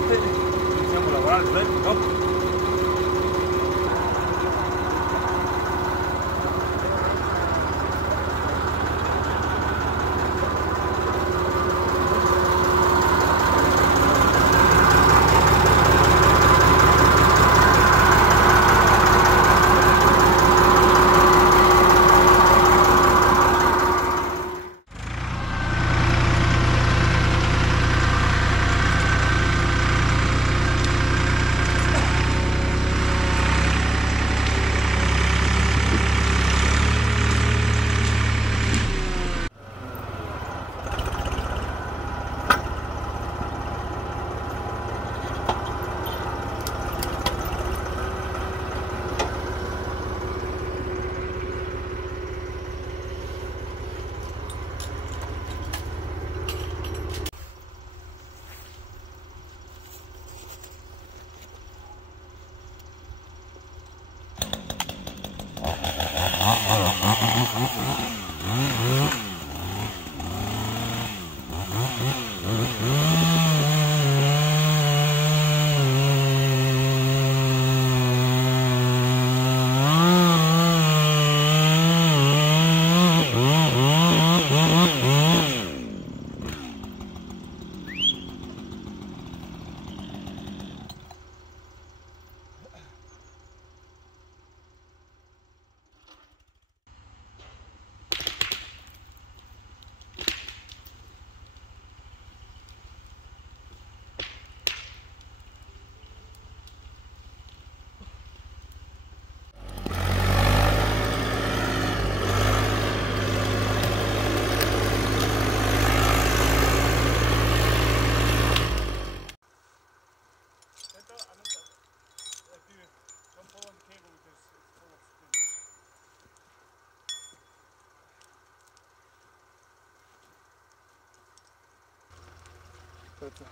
parte iniziamo a lavorare, no? Aspetta.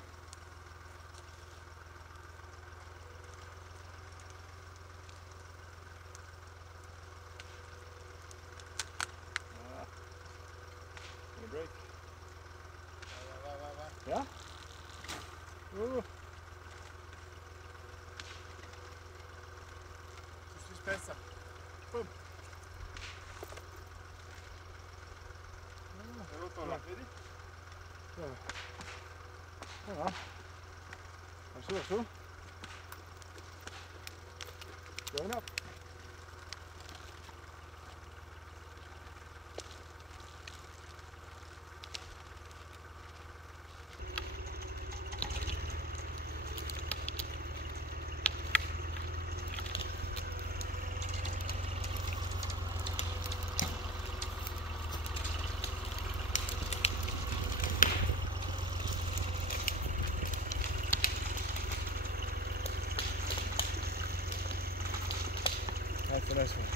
Gonna break. Vai. Yeah? Si spezza. Boom. Hai rotto la, vedi? Va su. Going up. That's a nice one.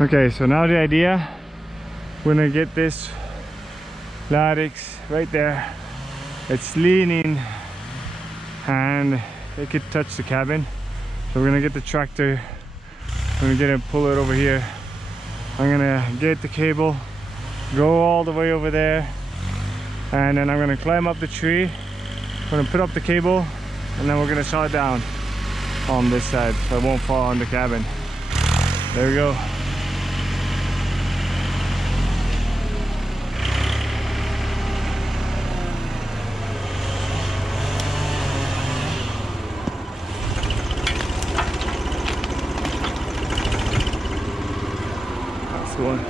Okay, so now the idea, we're gonna get this lattice right there. It's leaning and it could touch the cabin. So we're gonna get the tractor, we're gonna get it, pull it over here. I'm gonna get the cable, go all the way over there, and then I'm gonna climb up the tree. I'm gonna put up the cable, and then we're gonna saw it down on this side so it won't fall on the cabin. There we go. One.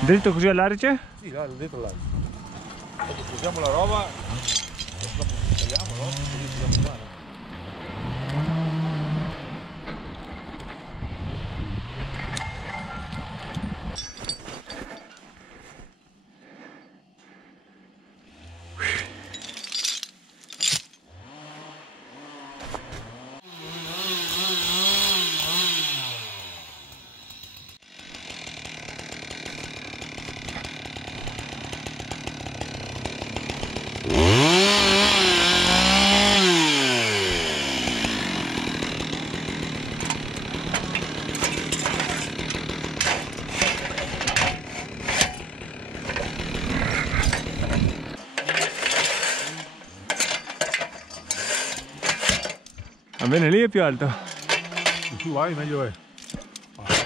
Dritto così all'arice? Sì, dentro l'arice. Dopo usiamo la roba, dopo tagliamo, no? Così possiamo fare. bene lì è più alto. Più su vai meglio è.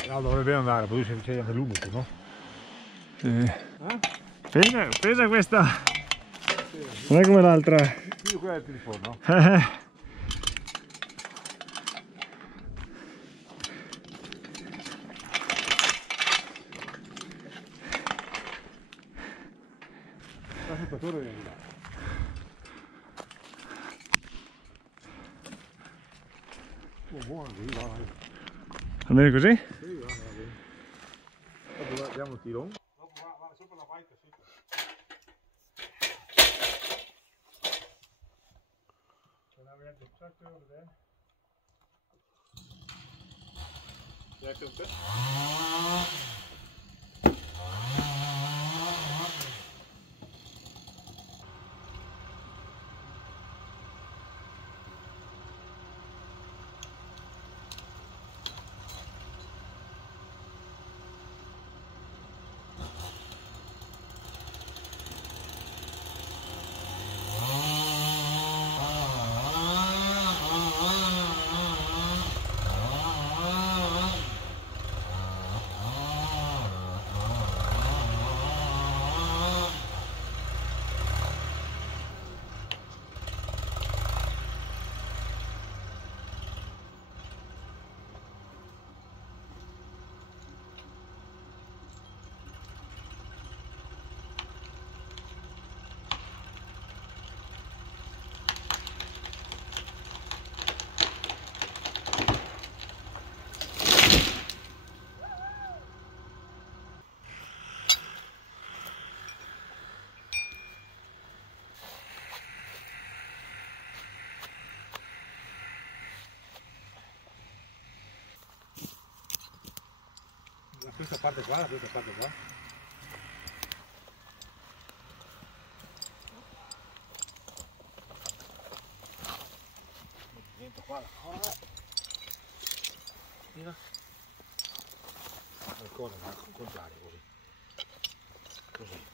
No, dovrebbe andare, poi c'è anche l'umido, no? Sì. Pesa questa. Non è come l'altra. Più quella del telefono. Buono, Va bene così? sì, va bene. Dopo diamo il tiro. Dopo va sopra la baita, sì. Questa parte qua, questa parte qua. Niente qua. Mira. Ancora, ma al contrario così. Così.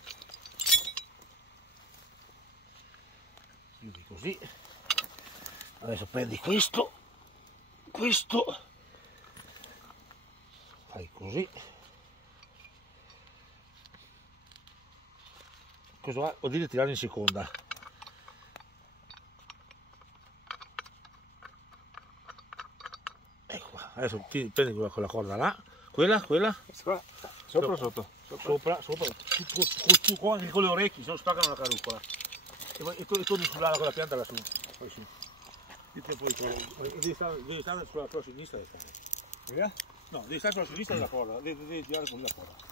Chiudi così. Adesso prendi questo. Questo. Fai così. Questo qua vuol dire tirare in seconda. Ecco qua. Adesso prendi quella corda là. Quella. Sopra o sotto? Sopra. Tu qua anche con le orecchie, se no spaccano la carrucola. E torni sulla con la pianta lassù. Poi su. Devi stare sulla sinistra del corda. No, devi stare sulla sinistra della corda, devi tirare con la corda.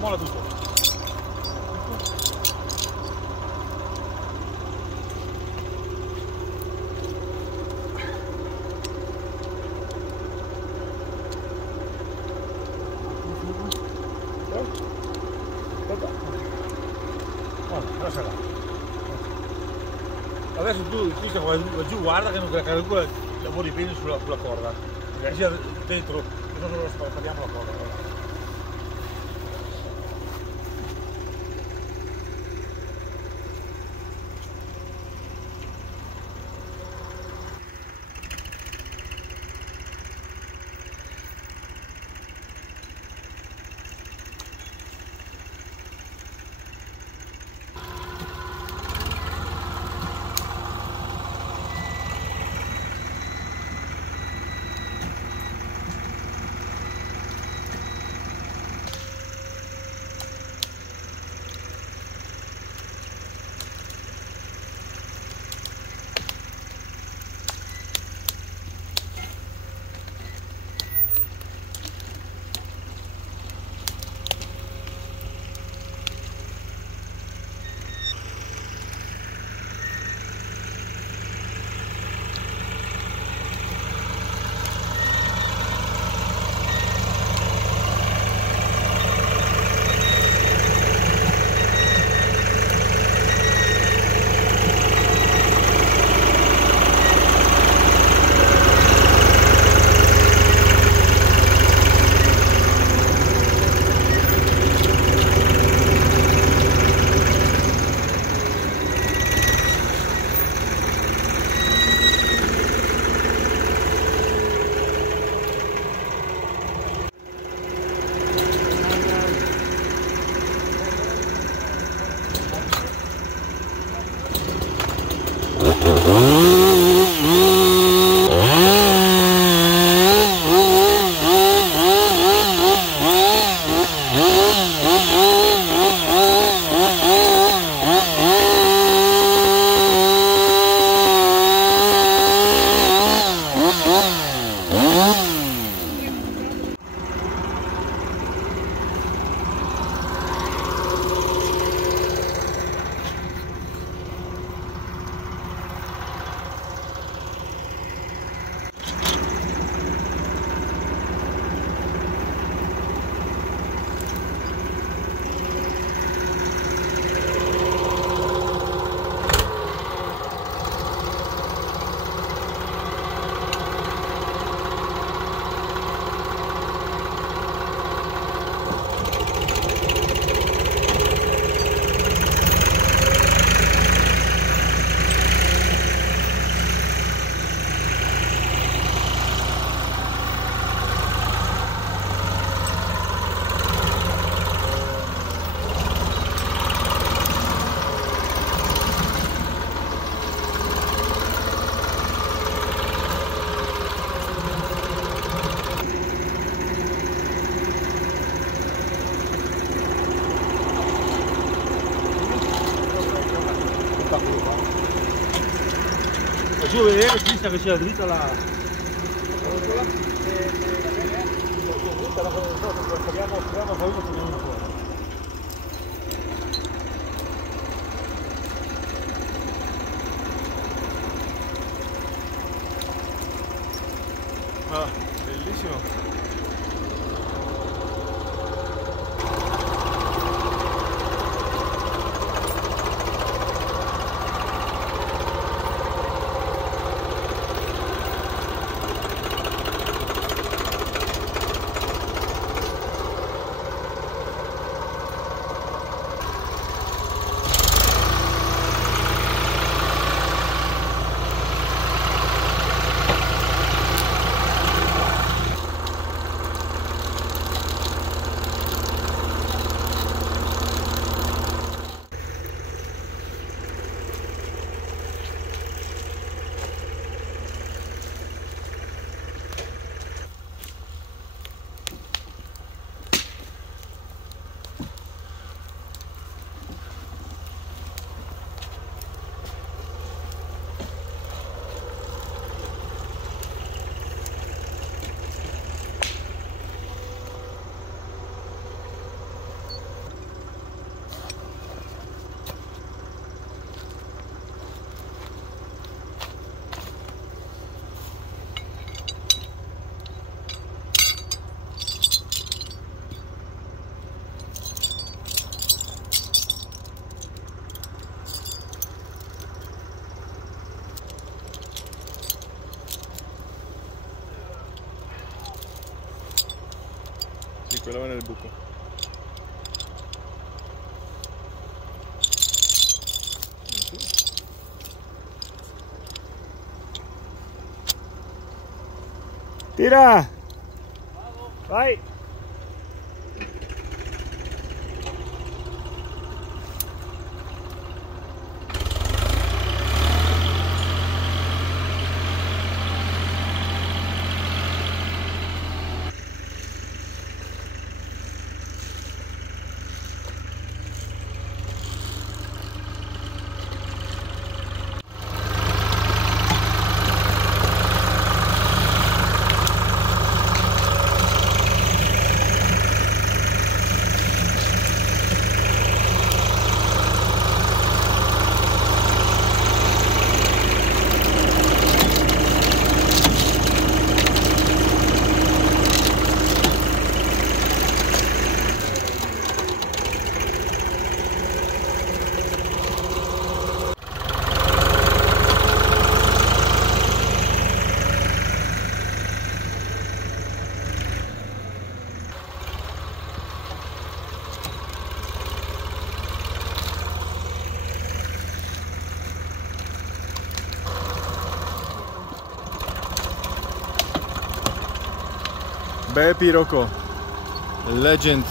Mola tutto. Adesso tu qui stiamo giù, guarda che non la carrucola lavori bene sulla corda. Sia dentro, se no spariamo la corda. Faccio vedere Cristian che sia dritta la rotola. Proviamo a fare uno fuori. Ah, bellissimo. Sì, quella va nel buco. Tira! Vai! Bepi Roco, a legend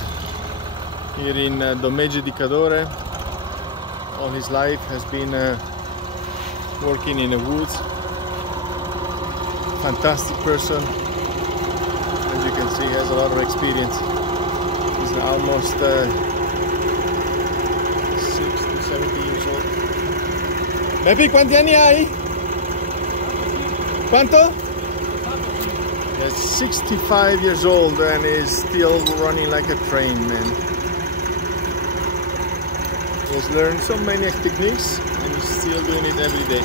here in Dolomiti di Cadore. All his life has been working in the woods. Fantastic person. As you can see, he has a lot of experience. He's almost 60, 70 years old. Bepi, quanti anni hai? Quanto? He's 65 years old and is still running like a train, man. He has learned so many techniques and he's still doing it every day.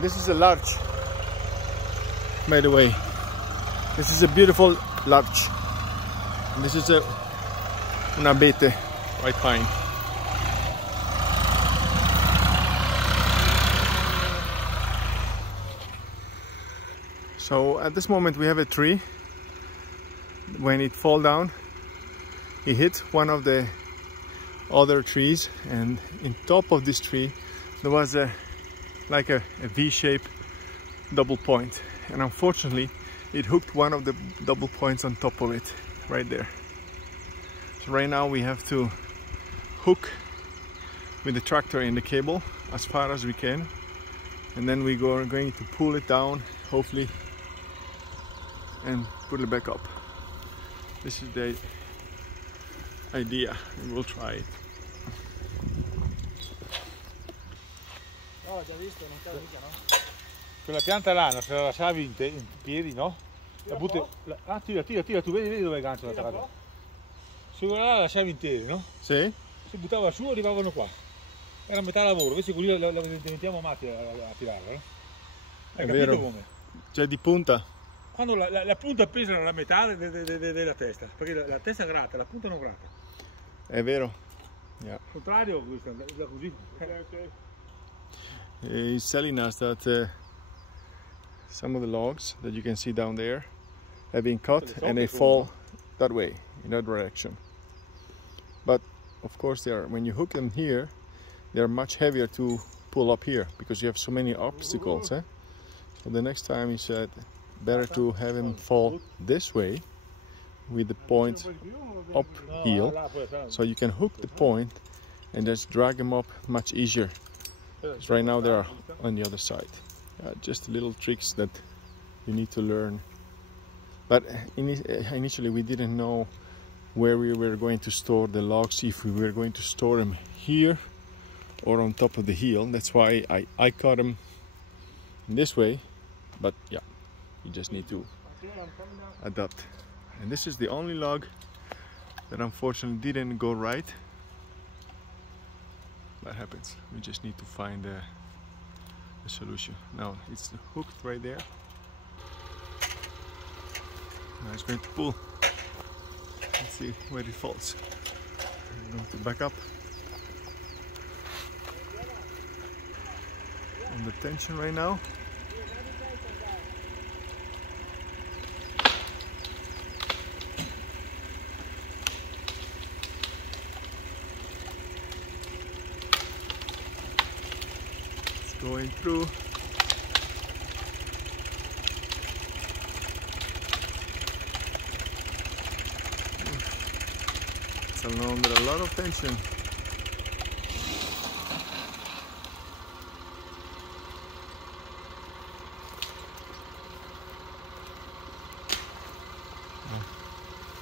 This is a larch, by the way. This is a beautiful larch. And this is an abete, white pine. So at this moment we have a tree. When it fall down, it hit one of the other trees, and in top of this tree there was like a V-shape double point, and unfortunately it hooked one of the double points on top of it right there. So right now we have to hook with the tractor in the cable as far as we can, and then we are going to pull it down, hopefully, and put it back up. This is the idea, and we'll try it. No, già visto, non cade mica, no? Quella pianta là, se la lasciavi in piedi, no? La butti, tira tu, vedi dove è il gancio attaccato. Se quella là la lasciavi in piedi, no? Sì? Si buttava su, arrivavano qua. Era metà lavoro, invece qui la diventiamo matti a tirarla, no? Hai capito vero. come? Cioè di punta? Quando la punta pesa la metà della testa, perché la testa gratta, la punta non gratta. È vero. Yeah. Al contrario, questa è così. He's telling us that some of the logs that you can see down there have been cut and they fall that way, in that direction. But of course when you hook them here, they are much heavier to pull up here because you have so many obstacles. Eh? So the next time he said better to have him fall this way with the point up heel, so you can hook the point and just drag them up much easier. So right now they are on the other side. Just little tricks that you need to learn. But initially we didn't know where we were going to store the logs, if we were going to store them here or on top of the heel. That's why I cut them in this way. But yeah, you just need to adapt. And this is the only log that unfortunately didn't go right. That happens. We just need to find a solution. Now it's hooked right there. Now it's going to pull. Let's see where it falls. I'm going to back up. On the tension right now. Going through. It's under a lot of tension.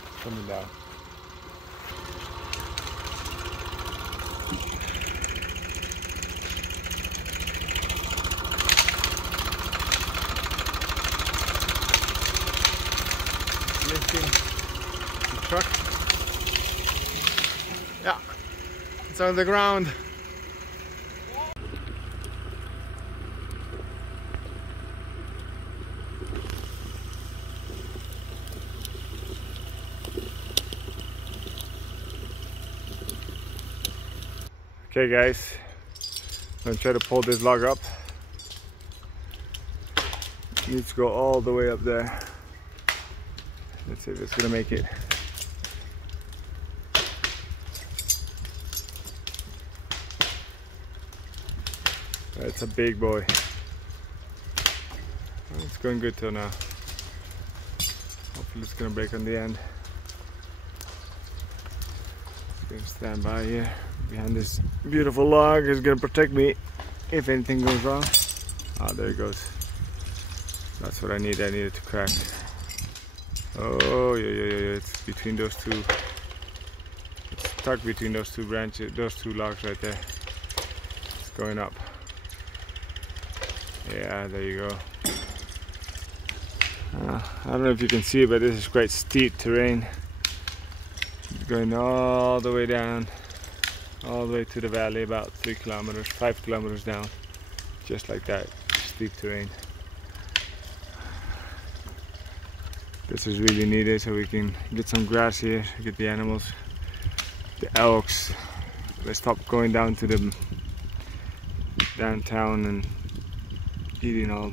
It's coming down. The truck. Yeah, it's on the ground. Okay guys, I'm gonna try to pull this log up. It needs to go all the way up there. Let's see if it's gonna make it. That's a big boy. Well, it's going good till now. Hopefully it's gonna break on the end. Just gonna stand by here behind this beautiful log. It's gonna protect me if anything goes wrong. Ah, there it goes. That's what I need. I need it to crack. Oh yeah, it's between those two. It's stuck between those two branches, those two logs right there. It's going up. Yeah, there you go. I don't know if you can see it, but this is quite steep terrain. It's going all the way down, all the way to the valley, about 3 kilometers, 5 kilometers down. Just like that, steep terrain. This is really needed so we can get some grass here, get the animals, the elks. They stop going down to the downtown and eating all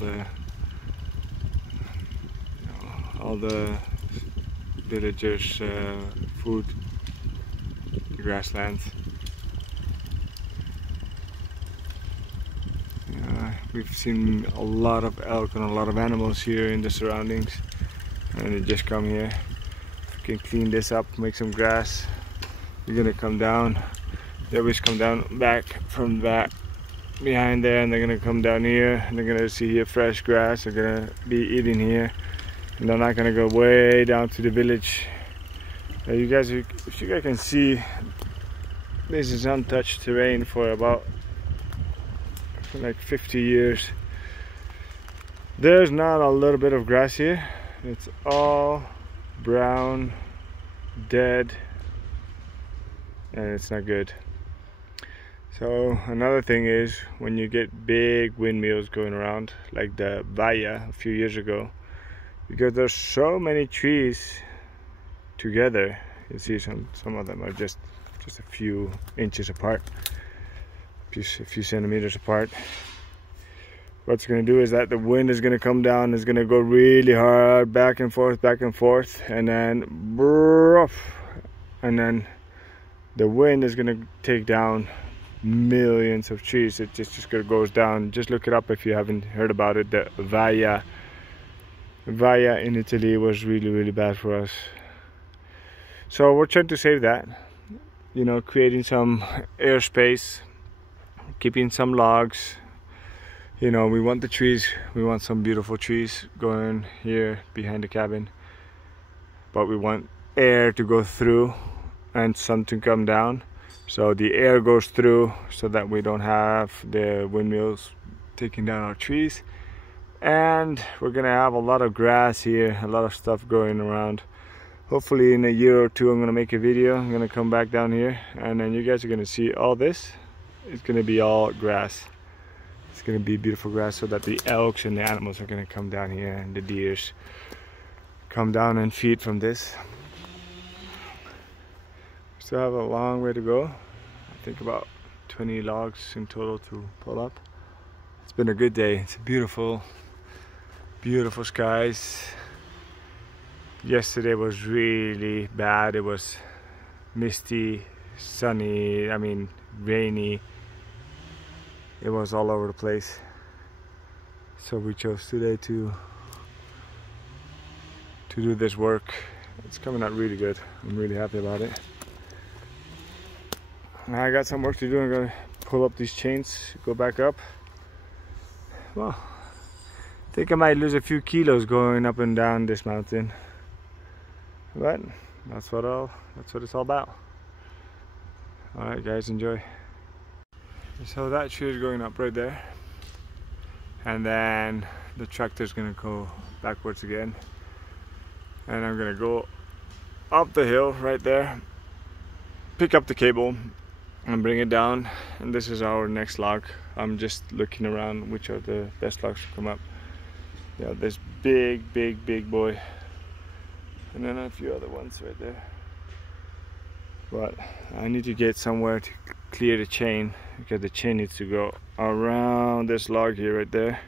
the villagers' food, the grasslands. We've seen a lot of elk and a lot of animals here in the surroundings, and they just come here. We can clean this up, make some grass. They're gonna come down. They always come down back from back behind there, and they're gonna come down here, and they're gonna see here fresh grass. They're gonna be eating here, and they're not gonna go way down to the village. You guys, if you guys can see, this is untouched terrain for about like 50 years. There's not a little bit of grass here. It's all brown, dead, and it's not good. So another thing is, when you get big windmills going around like the Vaya a few years ago, because there's so many trees together, you see some of them are just a few inches apart, a few centimeters apart. What's going to do is that the wind is going to come down, it's going to go really hard, back and forth, and then the wind is going to take down millions of trees. It just goes down. Just look it up if you haven't heard about it. The Vaya in Italy was really bad for us. So we're trying to save that, you know, creating some airspace, keeping some logs. You know, we want the trees, we want some beautiful trees going here behind the cabin, but we want air to go through and sun to come down, so the air goes through, so that we don't have the windmills taking down our trees. And we're gonna have a lot of grass here, a lot of stuff going around. Hopefully in a year or two I'm gonna make a video. I'm gonna come back down here, and then you guys are gonna see all this. It's gonna be all grass. It's gonna be beautiful grass, so that the elks and the animals are gonna come down here, and the deers come down and feed from this. Still have a long way to go. I think about 20 logs in total to pull up. It's been a good day. It's beautiful skies. Yesterday was really bad. It was misty, sunny, I mean rainy. It was all over the place. So we chose today to do this work. It's coming out really good. I'm really happy about it. I got some work to do. I'm gonna pull up these chains, go back up. Well, I think I might lose a few kilos going up and down this mountain, but that's what it's all about. All right, guys, enjoy. So that tree is going up right there, and then the tractor's gonna go backwards again, and I'm gonna go up the hill right there, pick up the cable and bring it down. And this is our next log. I'm just looking around which are the best logs to come up. Yeah, this big boy, and then a few other ones right there. But I need to get somewhere to clear the chain, because the chain needs to go around this log here right there.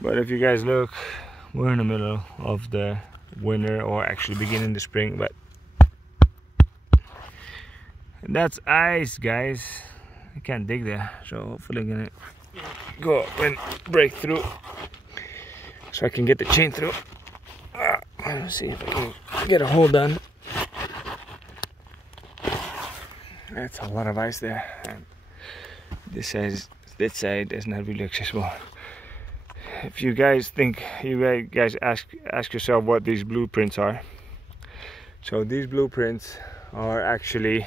But if you guys look, we're in the middle of the winter, or actually beginning the spring, but that's ice, guys. I can't dig there, so hopefully I'm gonna go up and break through so I can get the chain through. Let's see if I can get a hold on. That's a lot of ice there, and this side is not really accessible. If you guys think, you guys ask yourself what these blueprints are. So these blueprints are actually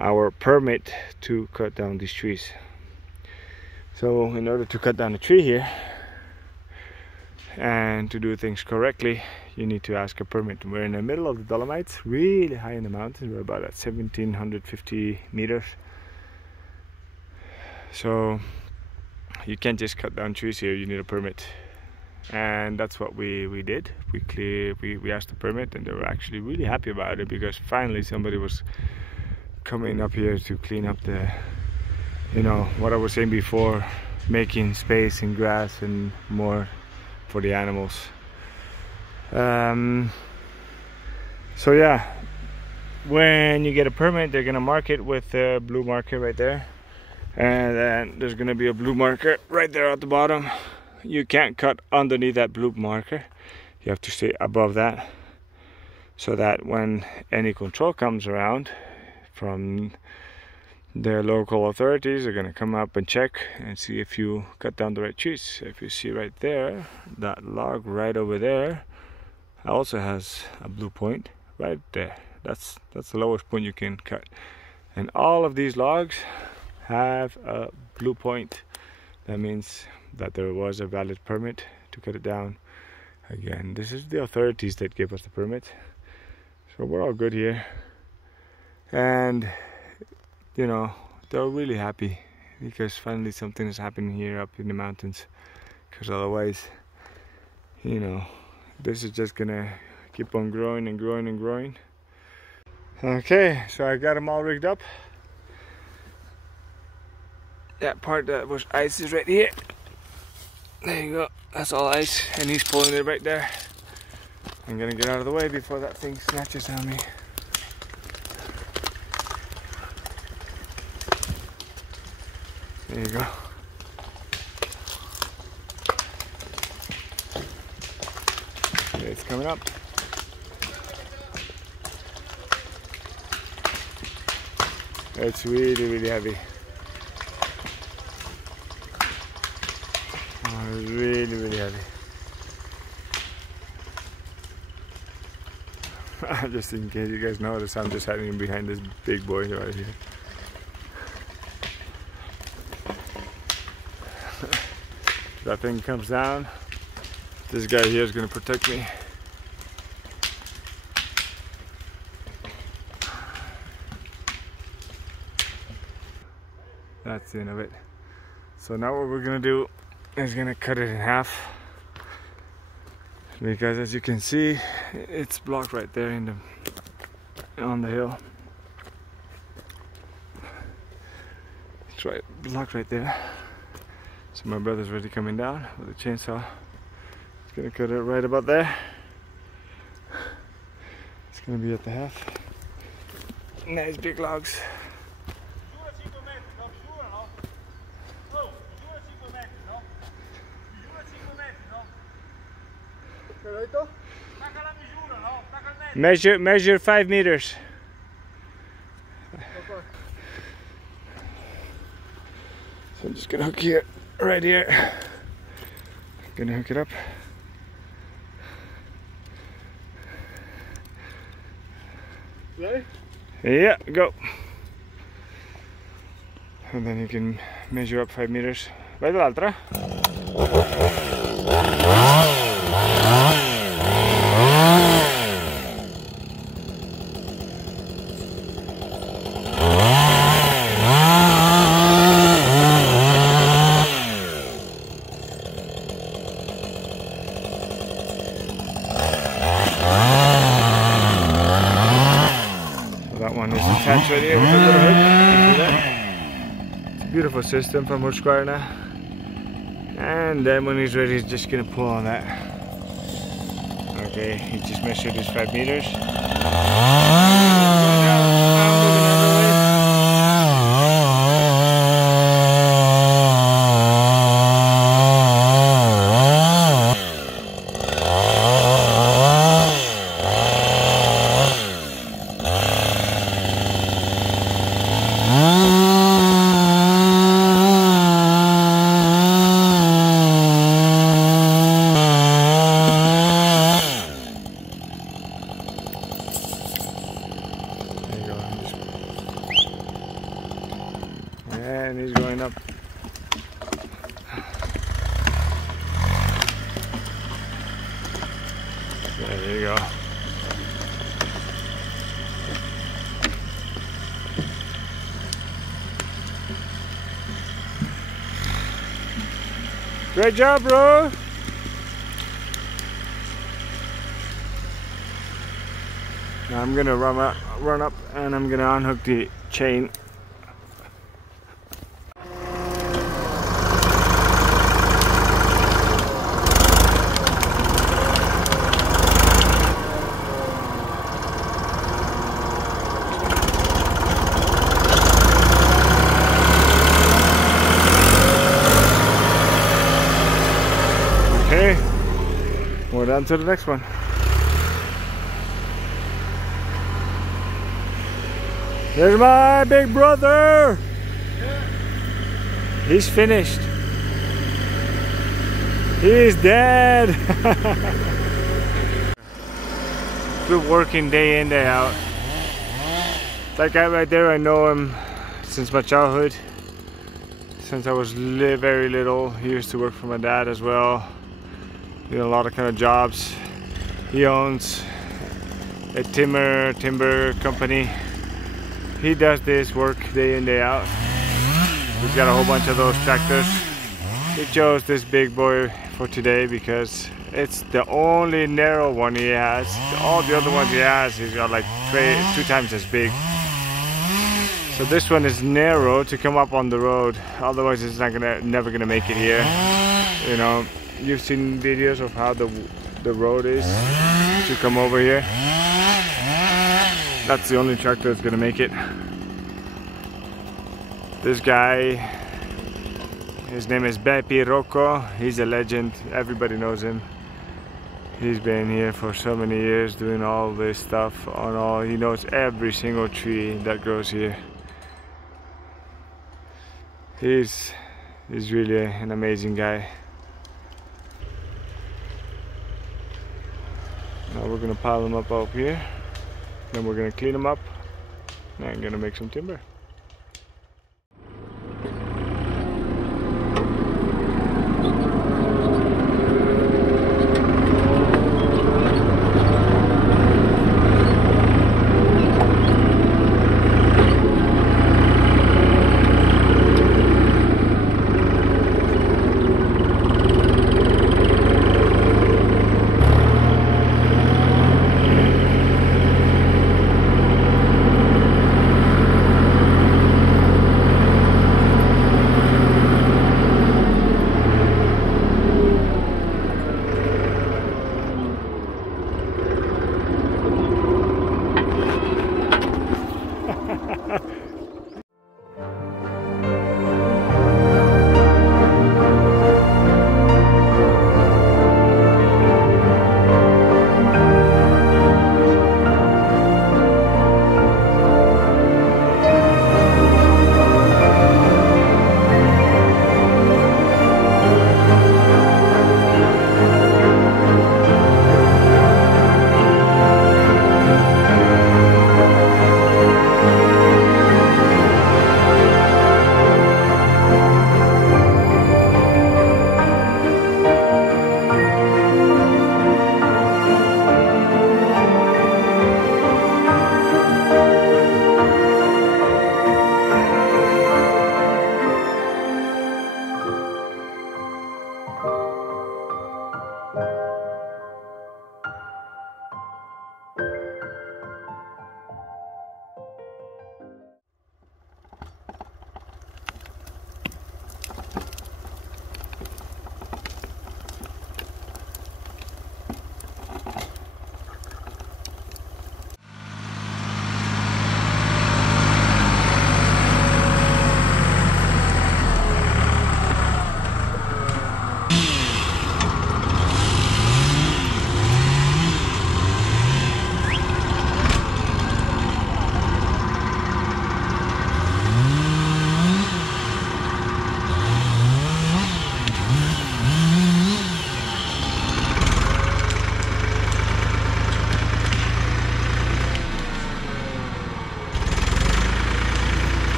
our permit to cut down these trees. So in order to cut down a tree here and to do things correctly, you need to ask a permit. We're in the middle of the Dolomites, really high in the mountains. We're about at 1750 meters. So you can't just cut down trees here, you need a permit. And that's what we did. We asked the permit, and they were actually really happy about it, because finally somebody was coming up here to clean up the, you know, what I was saying before, making space and grass and more for the animals. So yeah, when you get a permit, they're gonna mark it with a blue marker right there, And then there's gonna be a blue marker right there at the bottom. You can't cut underneath that blue marker. You have to stay above that, so that when any control comes around from the local authorities, they're gonna come up and check and see if you cut down the right trees. If you see right there, that log right over there also has a blue point right there. That's the lowest point you can cut. And all of these logs have a blue point. That means that there was a valid permit to cut it down. Again, this is the authorities that gave us the permit, so we're all good here. And you know, they're really happy because finally something is happening here up in the mountains, because otherwise, you know, this is just gonna keep on growing and growing and growing. Okay, so I got them all rigged up. That part that was ice is right here. There you go, that's all ice, and he's pulling it right there. I'm gonna get out of the way before that thing snatches on me. There you go. It's coming up. It's really, really heavy. Oh, it's really, really heavy. Just in case you guys notice, I'm just hiding behind this big boy right here. That thing comes down, this guy here is going to protect me. That's the end of it. So now what we're going to do is going to cut it in half, because as you can see, it's blocked right there in on the hill. It's right blocked right there. So my brother's already coming down with a chainsaw. He's gonna cut it right about there. It's gonna be at the half. Nice big logs. Measure 5 meters. So I'm just gonna hook here, right here. Gonna hook it up. Ready? Yeah, go. And then you can measure up 5 meters. Vai dall'altra. Attached right here with a little hook. See that? It's a beautiful system from Husqvarna. And then when he's ready, he's just gonna pull on that. Okay, he just measured his 5 meters. And he's going up. There you go. Great job, bro. Now I'm gonna run up and I'm gonna unhook the chain. We're down to the next one. There's my big brother! He's finished. He's dead! Good working day in, day out. That guy right there, I know him since my childhood. Since I was very little. He used to work for my dad as well. Doing a lot of kind of jobs. He owns a timber company. He does this work day in, day out. He's got a whole bunch of those tractors. He chose this big boy for today because it's the only narrow one he has. All the other ones he has, he's got like 2 times as big. So this one is narrow to come up on the road. Otherwise, it's never gonna make it here. You know, you've seen videos of how the road is to come over here. That's the only tractor that's gonna make it. This guy, his name is Bepi Roco. He's a legend. Everybody knows him. He's been here for so many years doing all this stuff on all. He knows every single tree that grows here. He's really an amazing guy. Now we're gonna pile them up here. Then we're gonna clean them up and gonna make some timber.